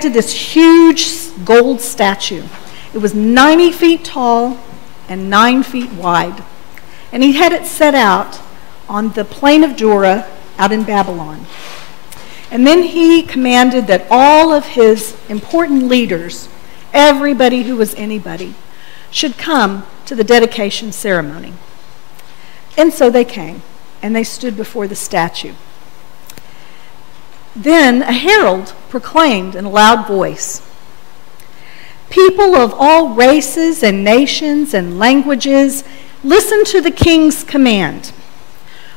erected this huge gold statue. It was 90 feet tall and 9 feet wide. And he had it set out on the plain of Dura out in Babylon. And then he commanded that all of his important leaders, everybody who was anybody, should come to the dedication ceremony. And so they came, and they stood before the statue. Then a herald proclaimed in a loud voice, "People of all races and nations and languages, listen to the king's command.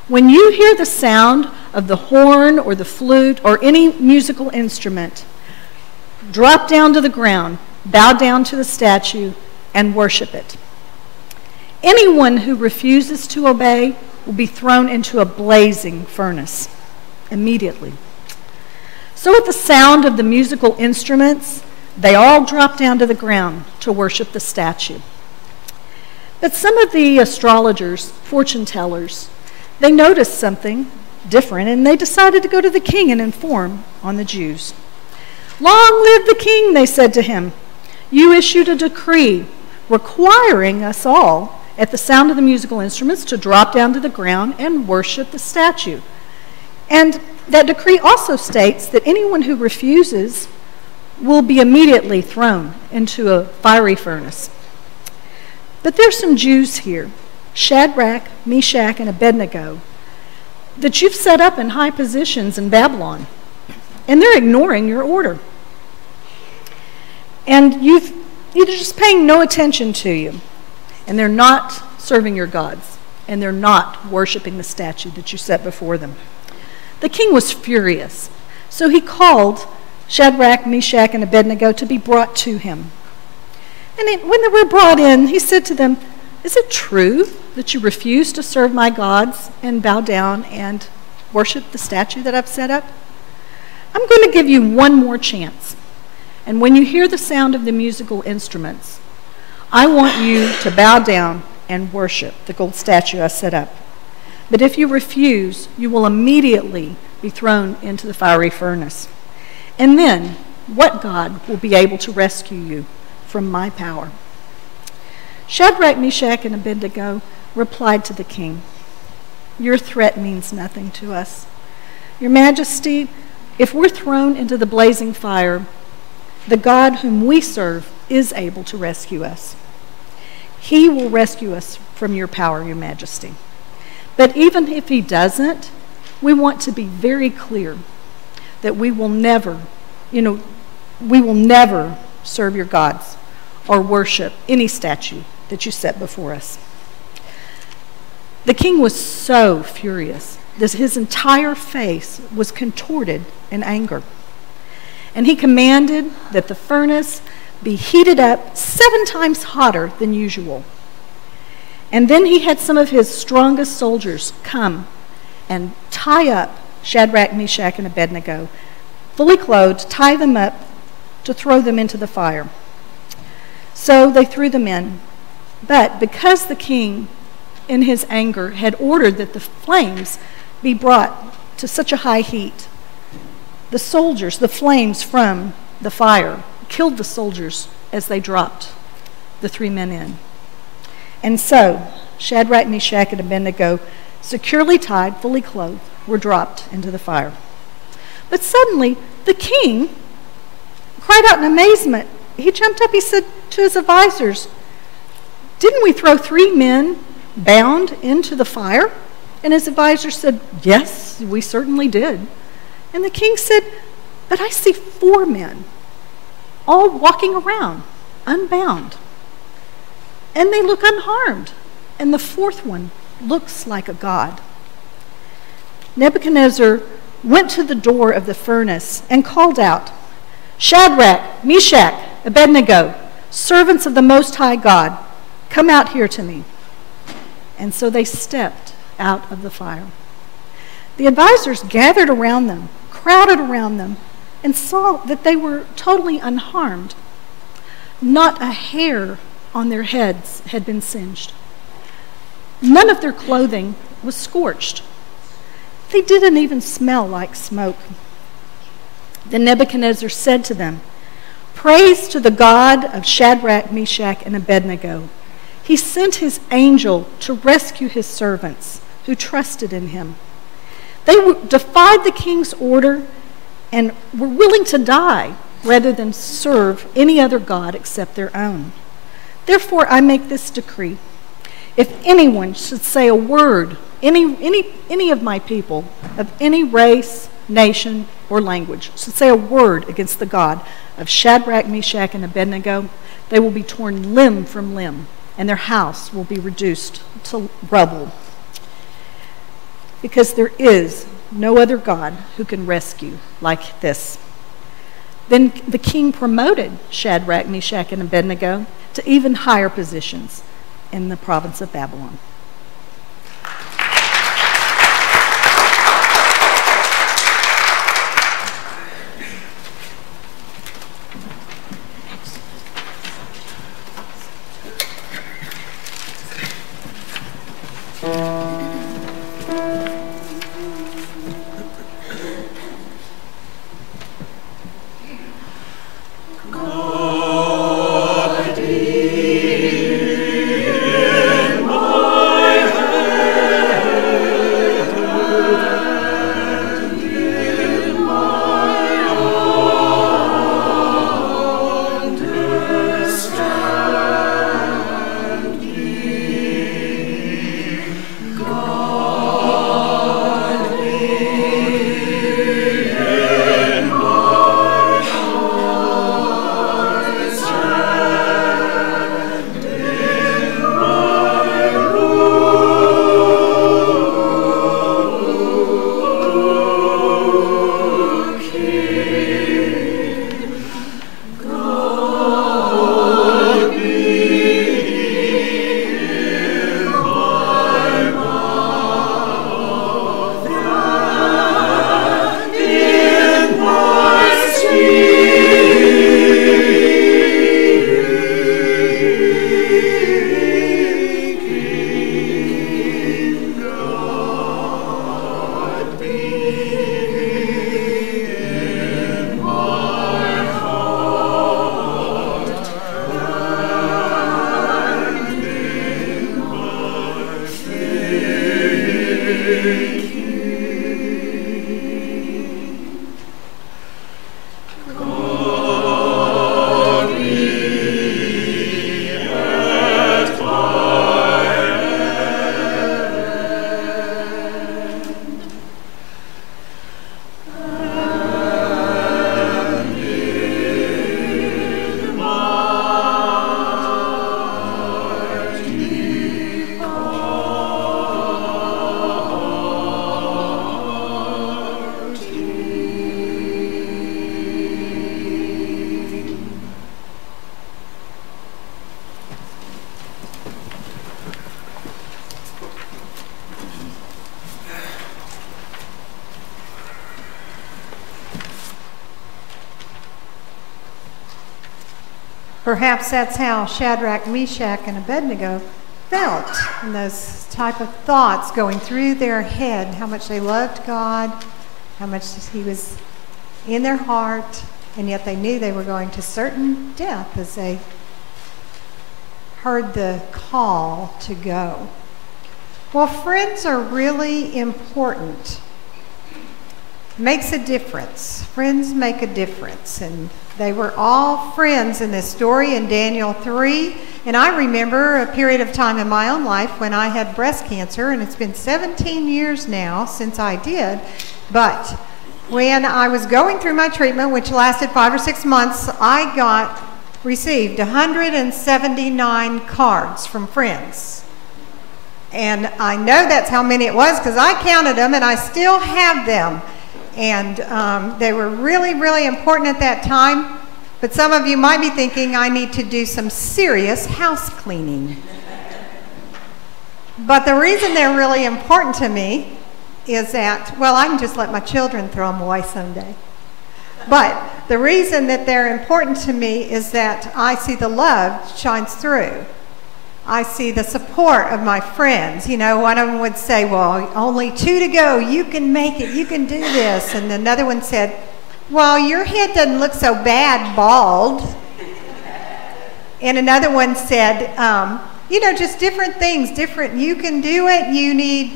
When you hear the sound of the horn or the flute or any musical instrument, drop down to the ground, bow down to the statue, and worship it. Anyone who refuses to obey will be thrown into a blazing furnace immediately." So at the sound of the musical instruments, they all dropped down to the ground to worship the statue. But some of the astrologers, fortune tellers, they noticed something different, and they decided to go to the king and inform on the Jews. "Long live the king," they said to him. "You issued a decree requiring us all, at the sound of the musical instruments, to drop down to the ground and worship the statue. And that decree also states that anyone who refuses will be immediately thrown into a fiery furnace. But there's some Jews here, Shadrach, Meshach, and Abednego, that you've set up in high positions in Babylon, and they're ignoring your order. And they're just paying no attention to you, and they're not serving your gods, and they're not worshiping the statue that you set before them." The king was furious, so he called Shadrach, Meshach, and Abednego to be brought to him. And when they were brought in, he said to them, "Is it true that you refuse to serve my gods and bow down and worship the statue that I've set up? I'm going to give you one more chance. And when you hear the sound of the musical instruments, I want you to bow down and worship the gold statue I set up. But if you refuse, you will immediately be thrown into the fiery furnace. And then, what God will be able to rescue you from my power?" Shadrach, Meshach, and Abednego replied to the king, "Your threat means nothing to us. Your Majesty, if we're thrown into the blazing fire, the God whom we serve is able to rescue us. He will rescue us from your power, Your Majesty. But even if he doesn't, we want to be very clear that we will never serve your gods or worship any statue that you set before us." The king was so furious that his entire face was contorted in anger. And he commanded that the furnace be heated up 7 times hotter than usual. And then he had some of his strongest soldiers come and tie up Shadrach, Meshach, and Abednego, fully clothed, tie them up to throw them into the fire. So they threw them in. But because the king, in his anger, had ordered that the flames be brought to such a high heat, the soldiers, the flames from the fire, killed the soldiers as they dropped the 3 men in. And so Shadrach, Meshach, and Abednego, securely tied, fully clothed, were dropped into the fire. But suddenly the king cried out in amazement. He jumped up, he said to his advisors, "Didn't we throw 3 men bound into the fire?" And his advisors said, "Yes, we certainly did." And the king said, "But I see 4 men, all walking around, unbound. And they look unharmed. And the 4th one looks like a god." Nebuchadnezzar went to the door of the furnace and called out, "Shadrach, Meshach, Abednego, servants of the Most High God, come out here to me." And so they stepped out of the fire. The advisors gathered around them, crowded around them, and saw that they were totally unharmed. Not a hair on their heads had been singed. None of their clothing was scorched. They didn't even smell like smoke. Then Nebuchadnezzar said to them, Praise to the God of Shadrach, Meshach, and Abednego. He sent his angel to rescue his servants who trusted in him. They defied the king's order and were willing to die rather than serve any other god except their own. Therefore, I make this decree. If anyone should say a word, any of my people, of any race, nation, or language, should say a word against the God of Shadrach, Meshach, and Abednego, they will be torn limb from limb, and their house will be reduced to rubble. Because there is no other God who can rescue like this. Then the king promoted Shadrach, Meshach, and Abednego to even higher positions in the province of Babylon. Perhaps that's how Shadrach, Meshach, and Abednego felt, and those type of thoughts going through their head, how much they loved God, how much he was in their heart, and yet they knew they were going to certain death as they heard the call to go. Well, friends are really important. Makes a difference. Friends make a difference, and they were all friends in this story in Daniel 3. And I remember a period of time in my own life when I had breast cancer, and it's been 17 years now since I did. But when I was going through my treatment, which lasted 5 or 6 months, I received 179 cards from friends. And I know that's how many it was because I counted them, and I still have them. And they were really, really important at that time. But some of you might be thinking I need to do some serious house cleaning. But the reason they're really important to me is that, well, I can just let my children throw them away someday. But the reason that they're important to me is that I see the love shines through. I see the support of my friends. You know, one of them would say, well, only 2 to go. You can make it. You can do this. And another one said, well, your head doesn't look so bad bald. And another one said, you know, just different things, you can do it, you need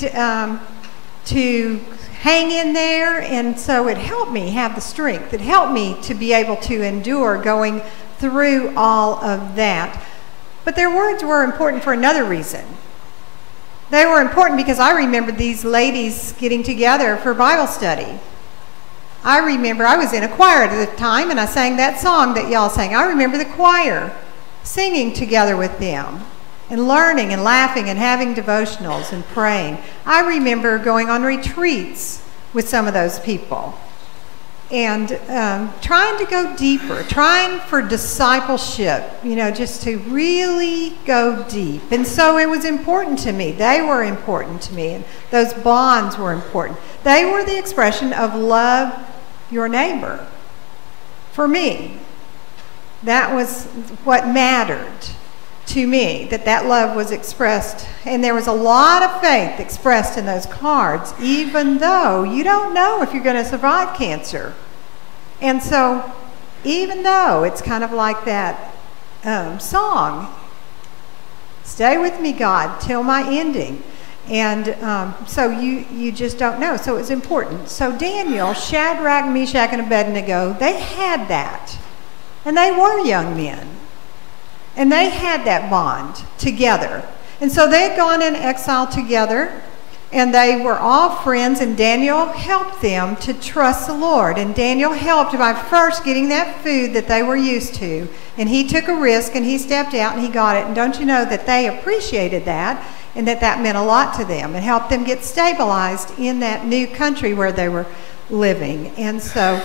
to hang in there. And so it helped me have the strength. It helped me to be able to endure going through all of that. But their words were important for another reason. They were important because I remember these ladies getting together for Bible study. I remember I was in a choir at the time, and I sang that song that y'all sang. I remember the choir singing together with them and learning and laughing and having devotionals and praying. I remember going on retreats with some of those people and trying to go deeper, trying for discipleship, you know, just to really go deep. And so it was important to me. They were important to me, and those bonds were important. They were the expression of love your neighbor. For me, that was what mattered to me, that love was expressed. And there was a lot of faith expressed in those cards, even though you don't know if you're going to survive cancer. And so even though it's kind of like that song, stay with me, God, till my ending. And so you just don't know. So it's important. So Daniel, Shadrach, Meshach, and Abednego, they had that. And they were young men. And they had that bond together. And so they had gone in exile together, and they were all friends, and Daniel helped them to trust the Lord. And Daniel helped by first getting that food that they were used to. And he took a risk, and he stepped out, and he got it. And don't you know that they appreciated that, and that meant a lot to them. It helped them get stabilized in that new country where they were living. And so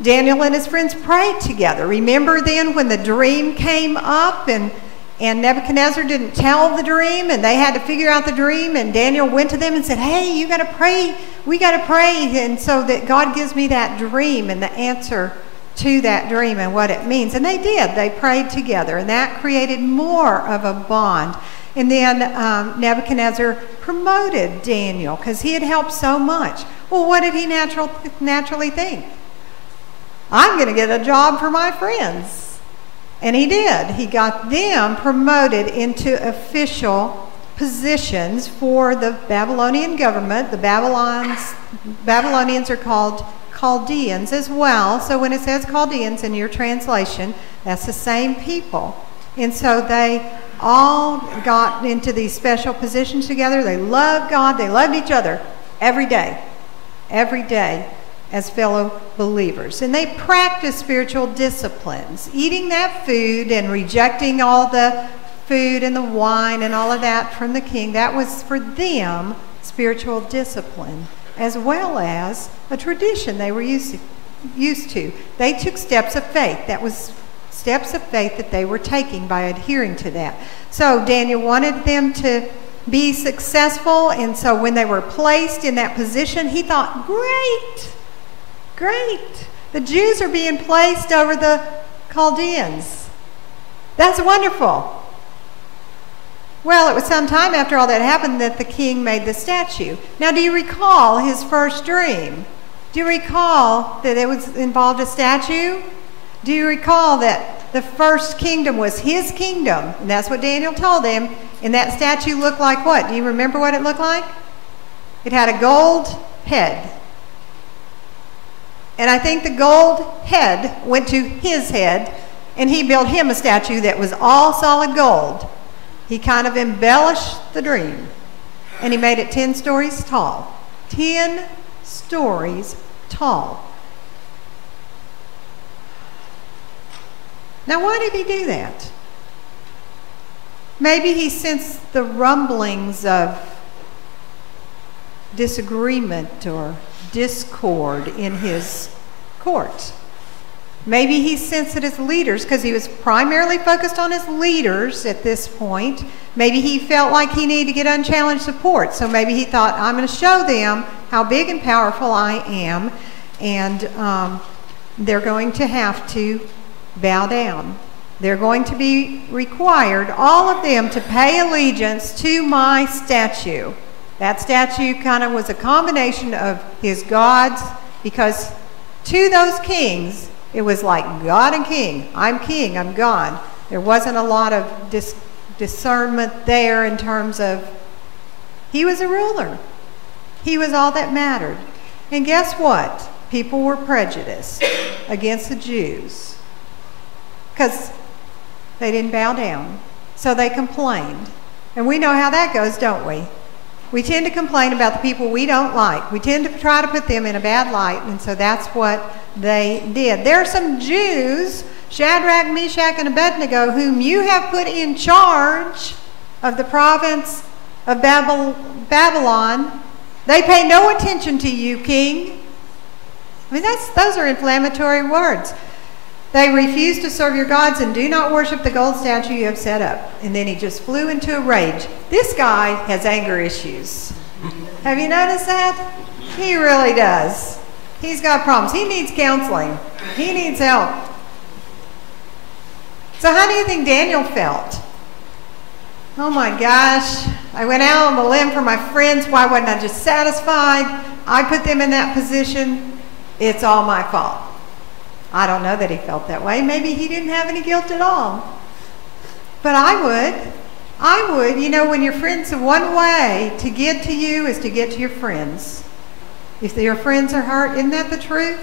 Daniel and his friends prayed together. Remember then when the dream came up and Nebuchadnezzar didn't tell the dream and they had to figure out the dream, and Daniel went to them and said, hey, you got to pray. We got to pray. And so that God gives me that dream and the answer to that dream and what it means. And they did. They prayed together, and that created more of a bond. And then Nebuchadnezzar promoted Daniel because he had helped so much. Well, what did he naturally think? I'm going to get a job for my friends. And he did. He got them promoted into official positions for the Babylonian government. The Babylonians are called Chaldeans as well. So when it says Chaldeans in your translation, that's the same people. And so they all got into these special positions together. They loved God. They loved each other every day as fellow believers. And they practiced spiritual disciplines, eating that food and rejecting all the food and the wine and all of that from the king. That was for them spiritual discipline, as well as a tradition they were used to. They took steps of faith. That was steps of faith that they were taking by adhering to that. So Daniel wanted them to be successful, and so when they were placed in that position, he thought, great, the Jews are being placed over the Chaldeans. That's wonderful. Well, it was some time after all that happened that the king made the statue. Now, do you recall his first dream? Do you recall that it was involved a statue? Do you recall that the first kingdom was his kingdom? And that's what Daniel told them. And that statue looked like what? Do you remember what it looked like? It had a gold head. And I think the gold head went to his head, and he built him a statue that was all solid gold. He kind of embellished the dream, and he made it 10 stories tall. 10 stories tall. Now, why did he do that? Maybe he sensed the rumblings of disagreement or discord in his court. Maybe he sensed it as leaders, because he was primarily focused on his leaders at this point. Maybe he felt like he needed to get unchallenged support. So maybe he thought, I'm going to show them how big and powerful I am, and they're going to have to bow down. They're going to be required, all of them, to pay allegiance to my statue. That statue kind of was a combination of his gods, because To those kings, it was like God and king. I'm God. There wasn't a lot of discernment there in terms of he was a ruler. He was all that mattered. And guess what? People were prejudiced against the Jews because they didn't bow down. So they complained. And we know how that goes, don't we? We tend to complain about the people we don't like. We tend to try to put them in a bad light, and so that's what they did. There are some Jews, Shadrach, Meshach, and Abednego, whom you have put in charge of the province of Babylon. They pay no attention to you, king. I mean, those are inflammatory words. They refuse to serve your gods and do not worship the gold statue you have set up. And then he just flew into a rage. This guy has anger issues. Have you noticed that? He really does. He's got problems. He needs counseling. He needs help. So how do you think Daniel felt? Oh my gosh, I went out on the limb for my friends. Why wasn't I just satisfied? I put them in that position. It's all my fault. I don't know that he felt that way. Maybe he didn't have any guilt at all. But I would. You know, when your friends, one way to get to you is to get to your friends. If your friends are hurt, isn't that the truth?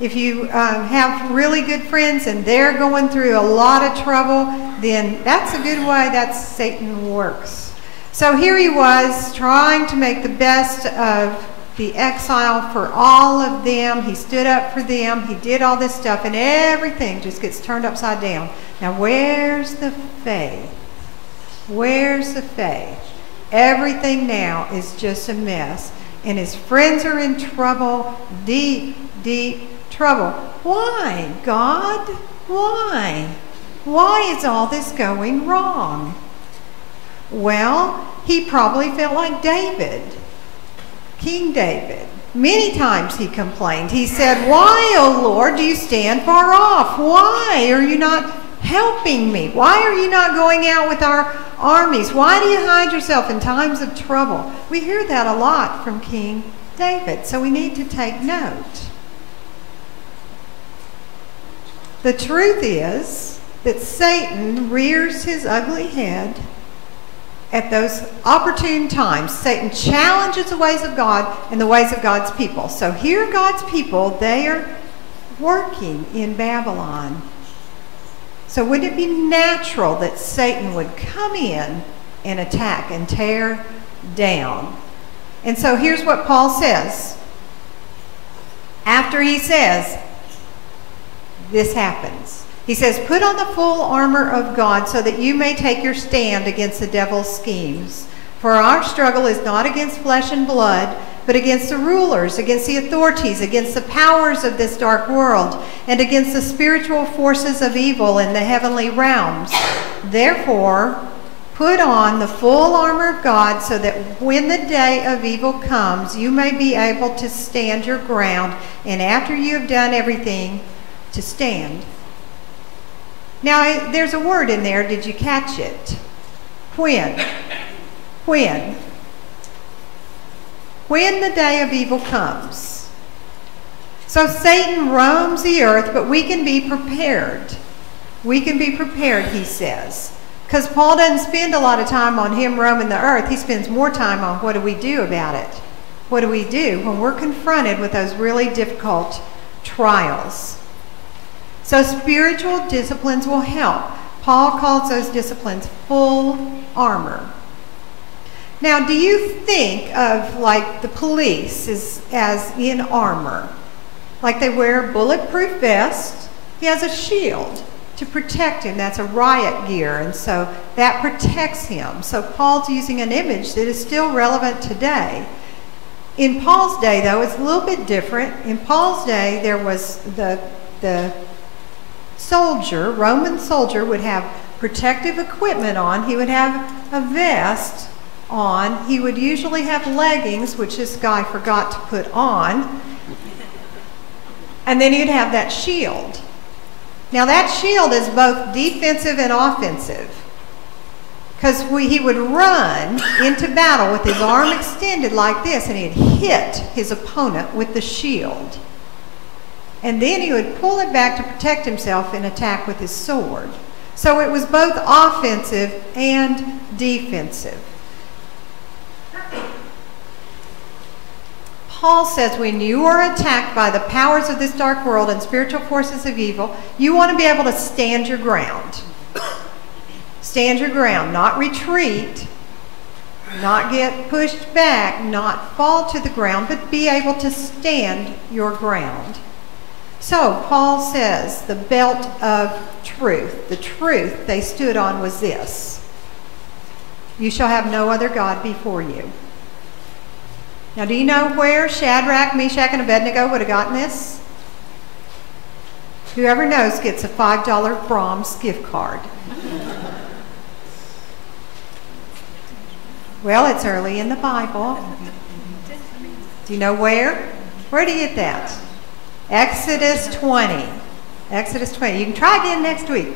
If you have really good friends and they're going through a lot of trouble, then that's a good way that Satan works. So here he was trying to make the best of the exile for all of them. He stood up for them. He did all this stuff, and everything just gets turned upside down. Now, where's the faith? Where's the faith? Everything now is just a mess, and his friends are in trouble, deep, deep trouble. Why, God? Why? Why is all this going wrong? Well, he probably felt like David. King David. Many times he complained. He said, "Why, O Lord, do you stand far off? Why are you not helping me? Why are you not going out with our armies? Why do you hide yourself in times of trouble?" We hear that a lot from King David, so we need to take note. The truth is that Satan rears his ugly head at those opportune times. Satan challenges the ways of God and the ways of God's people. So here God's people, they are working in Babylon. So wouldn't it be natural that Satan would come in and attack and tear down? And so here's what Paul says. After he says, this happens. He says, "Put on the full armor of God so that you may take your stand against the devil's schemes. For our struggle is not against flesh and blood, but against the rulers, against the authorities, against the powers of this dark world, and against the spiritual forces of evil in the heavenly realms. Therefore, put on the full armor of God so that when the day of evil comes, you may be able to stand your ground, and after you have done everything, to stand." Now, there's a word in there. Did you catch it? When? When? When the day of evil comes. So Satan roams the earth, but we can be prepared. We can be prepared, he says. Because Paul doesn't spend a lot of time on him roaming the earth. He spends more time on what do we do about it? What do we do when we're confronted with those really difficult trials? So spiritual disciplines will help. Paul calls those disciplines full armor. Now, do you think of like the police as in armor? Like they wear a bulletproof vest. He has a shield to protect him. That's a riot gear, and so that protects him. So Paul's using an image that is still relevant today. In Paul's day, though, it's a little bit different. In Paul's day, there was the soldier, Roman soldier, would have protective equipment on. He would have a vest on. He would usually have leggings, which this guy forgot to put on. And then he'd have that shield. Now that shield is both defensive and offensive. Because he would run into battle with his arm extended like this, and he'd hit his opponent with the shield. And then he would pull it back to protect himself and attack with his sword. So it was both offensive and defensive. Paul says when you are attacked by the powers of this dark world and spiritual forces of evil, you want to be able to stand your ground. Stand your ground, not retreat, not get pushed back, not fall to the ground, but be able to stand your ground. So Paul says the belt of truth, the truth they stood on was this: you shall have no other God before you. Now, do you know where Shadrach, Meshach, and Abednego would have gotten this? Whoever knows gets a $5 Brahms gift card. Well, it's early in the Bible. Do you know where? Where do you get that? Exodus 20. Exodus 20. You can try again next week.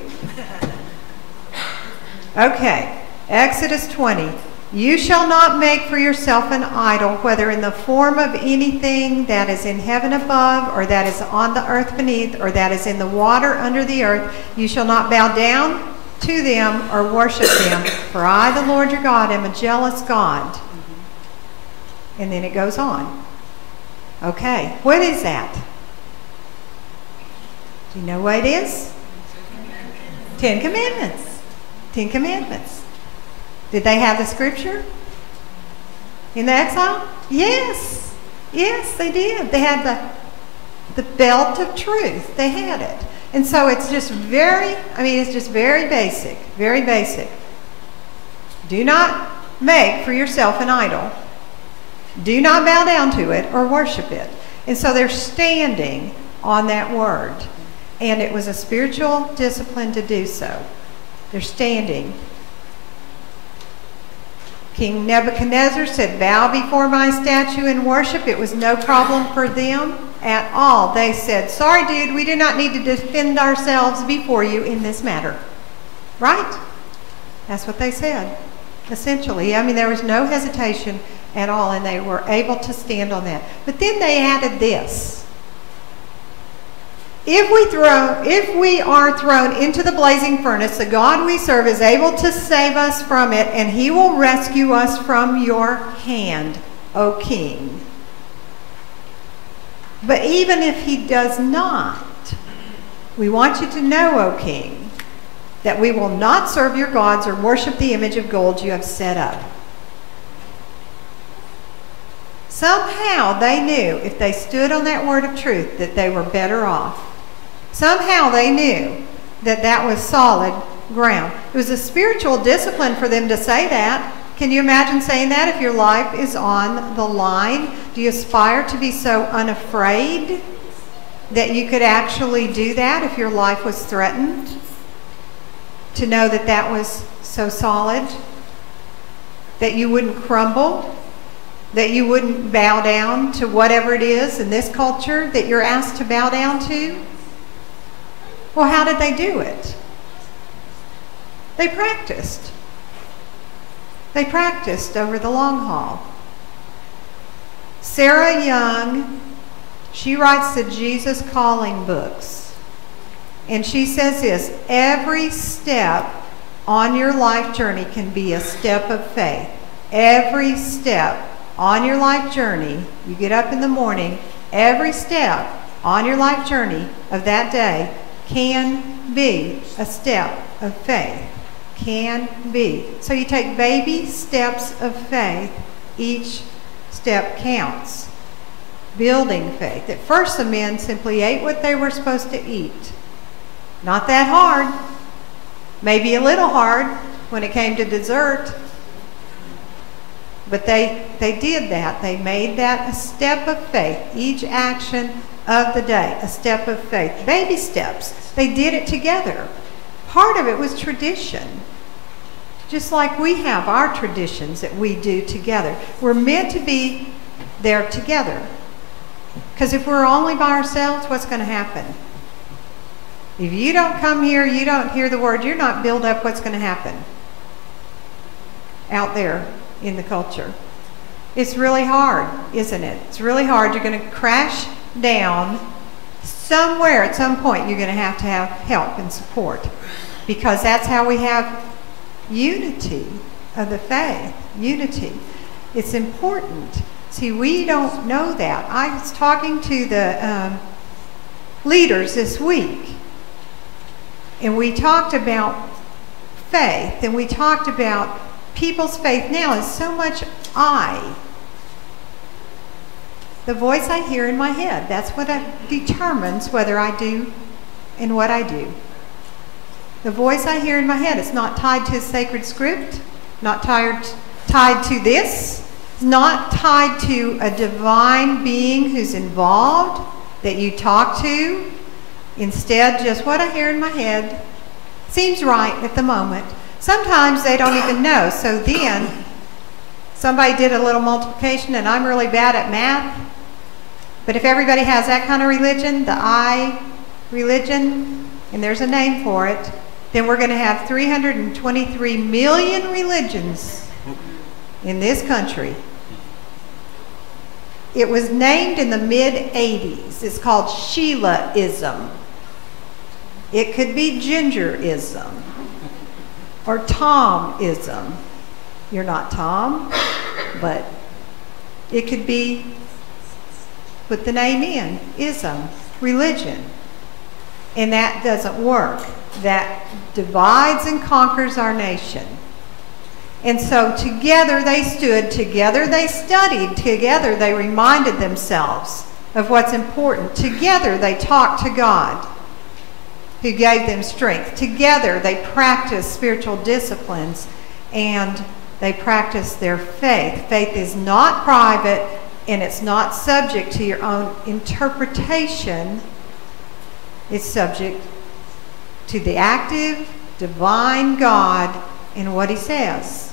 Okay. Exodus 20. You shall not make for yourself an idol, whether in the form of anything that is in heaven above, or that is on the earth beneath, or that is in the water under the earth. You shall not bow down to them or worship them, for I, the Lord your God, am a jealous God. And then it goes on. Okay, what is that? Do you know what it is? 10 Commandments. 10 Commandments. Did they have the scripture in the exile? Yes. Yes, they did. They had the belt of truth. They had it. And so it's just very basic. Very basic. Do not make for yourself an idol. Do not bow down to it or worship it. And so they're standing on that word. And it was a spiritual discipline to do so. They're standing. King Nebuchadnezzar said, bow before my statue and worship. It was no problem for them at all. They said, sorry, dude, we do not need to defend ourselves before you in this matter. Right? That's what they said, essentially. I mean, there was no hesitation at all, and they were able to stand on that. But then they added this. If we are thrown into the blazing furnace, the God we serve is able to save us from it, and he will rescue us from your hand, O king. But even if he does not, we want you to know, O king, that we will not serve your gods or worship the image of gold you have set up. Somehow they knew if they stood on that word of truth that they were better off. Somehow they knew that that was solid ground. It was a spiritual discipline for them to say that. Can you imagine saying that if your life is on the line? Do you aspire to be so unafraid that you could actually do that if your life was threatened? To know that that was so solid, that you wouldn't crumble, that you wouldn't bow down to whatever it is in this culture that you're asked to bow down to? Well, how did they do it? They practiced. They practiced over the long haul. Sarah Young, she writes the Jesus Calling books. And she says this: every step on your life journey can be a step of faith. Every step on your life journey, you get up in the morning, every step on your life journey of that day can be a step of faith. Can be. So you take baby steps of faith. Each step counts. Building faith. At first the men simply ate what they were supposed to eat. Not that hard. Maybe a little hard when it came to dessert. But they did that. They made that a step of faith. Each action of the day, a step of faith. Baby steps. They did it together. Part of it was tradition. Just like we have our traditions that we do together. We're meant to be there together. Because if we're only by ourselves, what's going to happen? If you don't come here, you don't hear the word, you're not built up, what's going to happen? out there in the culture. It's really hard, isn't it? It's really hard. You're going to crash down somewhere at some point. You're going to have help and support, because that's how we have unity of the faith. Unity. It's important. See, we don't know that. I was talking to the leaders this week, and we talked about faith, and we talked about people's faith now is so much I. The voice I hear in my head, that's what determines whether I do and what I do. The voice I hear in my head, it's not tied to a sacred script, not tied to this, it's not tied to a divine being who's involved that you talk to. Instead, just what I hear in my head seems right at the moment. Sometimes they don't even know. So then somebody did a little multiplication, and I'm really bad at math. But if everybody has that kind of religion, the I religion, and there's a name for it, then we're going to have 323 million religions in this country. It was named in the mid-'80s. It's called Sheilaism. It could be Gingerism or Tomism. You're not Tom, but it could be, put the name in, ism, religion. And that doesn't work. That divides and conquers our nation. And so together they stood, together they studied, together they reminded themselves of what's important. Together they talked to God, who gave them strength. Together they practiced spiritual disciplines, and they practiced their faith. Faith is not private, and it's not subject to your own interpretation. It's subject to the active, divine God and what he says.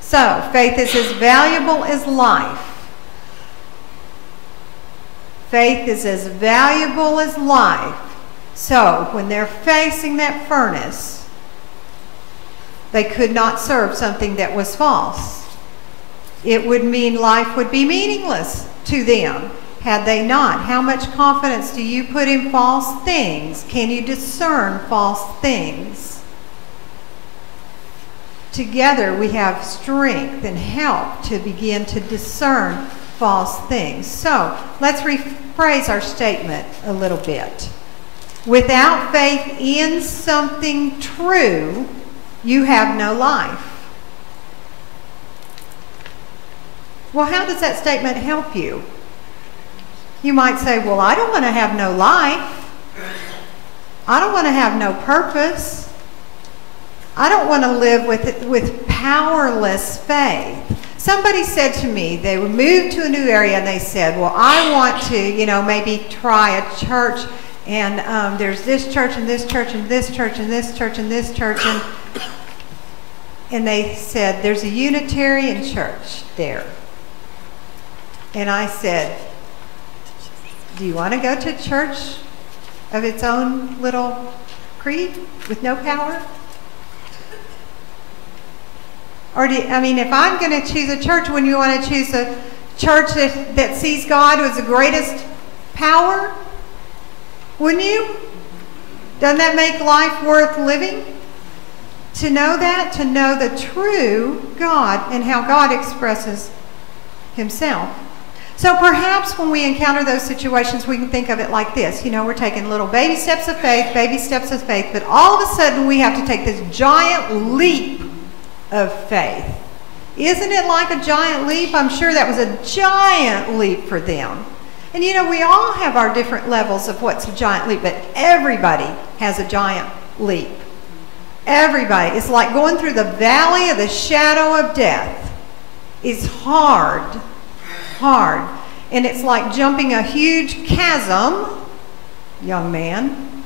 So, faith is as valuable as life. Faith is as valuable as life. So, when they're facing that furnace, they could not serve something that was false. It would mean life would be meaningless to them had they not. How much confidence do you put in false things? Can you discern false things? Together we have strength and help to begin to discern false things. So let's rephrase our statement a little bit. Without faith in something true, you have no life. Well, how does that statement help you? You might say, well, I don't want to have no life. I don't want to have no purpose. I don't want to live with powerless faith. Somebody said to me, they moved to a new area and they said, well, I want to, maybe try a church, and there's this church and this church and this church and this church and this church. And they said, there's a Unitarian church there. And I said, do you want to go to a church of its own little creed with no power? Or if I'm going to choose a church, wouldn't you want to choose a church that sees God as the greatest power? Wouldn't you? Doesn't that make life worth living? To know that, to know the true God and how God expresses himself. So perhaps when we encounter those situations, we can think of it like this. We're taking little baby steps of faith, but all of a sudden we have to take this giant leap of faith. Isn't it like a giant leap? I'm sure that was a giant leap for them. And we all have our different levels of what's a giant leap, but everybody has a giant leap. Everybody. It's like going through the valley of the shadow of death. It's hard. And it's like jumping a huge chasm, young man,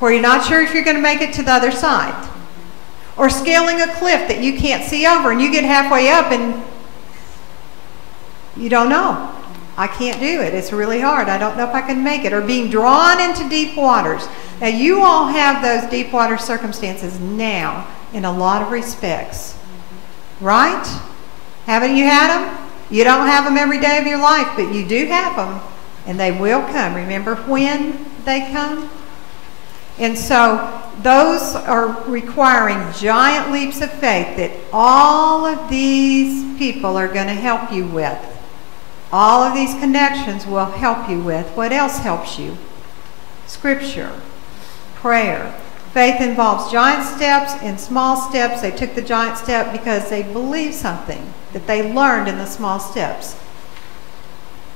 where you're not sure if you're going to make it to the other side. Or scaling a cliff that you can't see over, and you get halfway up and you don't know. I can't do it. It's really hard. I don't know if I can make it. Or being drawn into deep waters. Now, you all have those deep water circumstances now in a lot of respects. Right? Haven't you had them? You don't have them every day of your life, but you do have them. And they will come. Remember when they come? And so those are requiring giant leaps of faith that all of these people are going to help you with. All of these connections will help you with. What else helps you? Scripture, prayer. Faith involves giant steps and small steps. They took the giant step because they believed something that they learned in the small steps.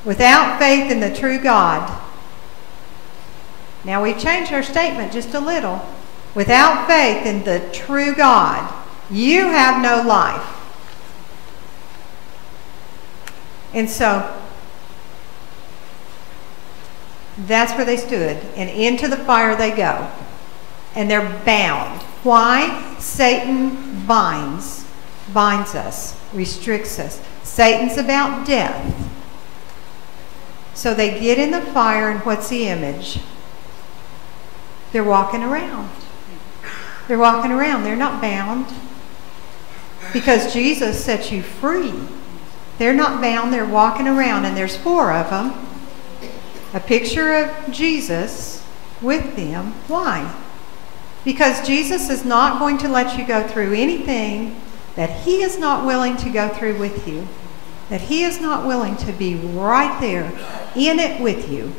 Without faith in the true God. Now we've changed our statement just a little. Without faith in the true God, you have no life. And so, that's where they stood. And into the fire they go. And they're bound. Why? Satan binds us, restricts us. Satan's about death. So they get in the fire, and what's the image? They're walking around. They're walking around. They're not bound. Because Jesus set you free. They're not bound. They're walking around, and there's 4 of them. A picture of Jesus with them. Why? Because Jesus is not going to let you go through anything that he is not willing to go through with you. That he is not willing to be right there in it with you.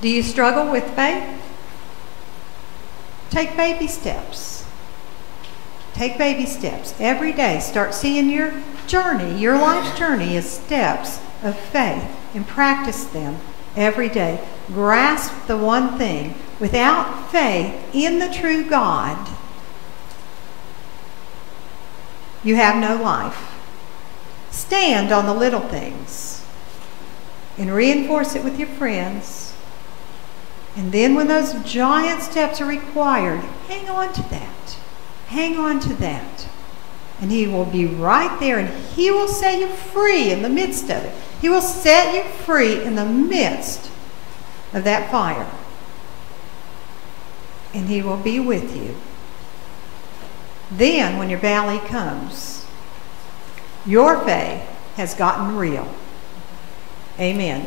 Do you struggle with faith? Take baby steps. Take baby steps. Every day, start seeing your journey, your life's journey as steps of faith, and practice them every day. Grasp the one thing. Without faith in the true God, you have no life. Stand on the little things and reinforce it with your friends. And then when those giant steps are required, hang on to that. Hang on to that. And he will be right there, and he will set you free in the midst of it. He will set you free in the midst of that fire. And he will be with you. Then, when your valley comes, your faith has gotten real. Amen.